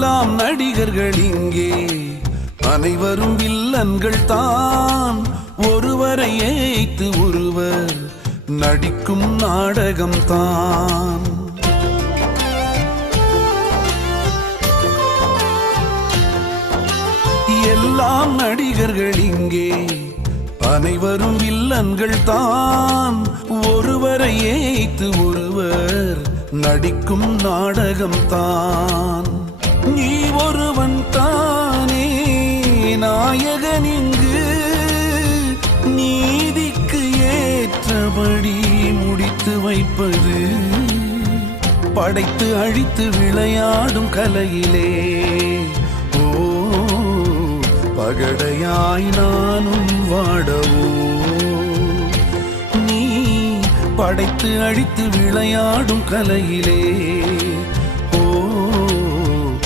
எல்லாம் நடிகர்கள் இங்கே, அனைவரும் வில்லன்கள் தான். ஒருவரை ஏய்த்து ஒருவர் நடிக்கும் நாடகம் தான். எல்லாம் நடிகர்கள் இங்கே, அனைவரும் வில்லன்கள் தான். ஒருவரை ஏய்த்து ஒருவர் நடிக்கும் நாடகம் தான். நீ ஒருவன் தானே நாயகன் இங்கு, நீதிக்கு ஏற்றபடி முடித்து வைப்பது படைத்து அழித்து விளையாடும் கலையிலே. ஓ பகடையாய் நானும் வாடவோ, நீ படைத்து அழித்து விளையாடும் கலையிலே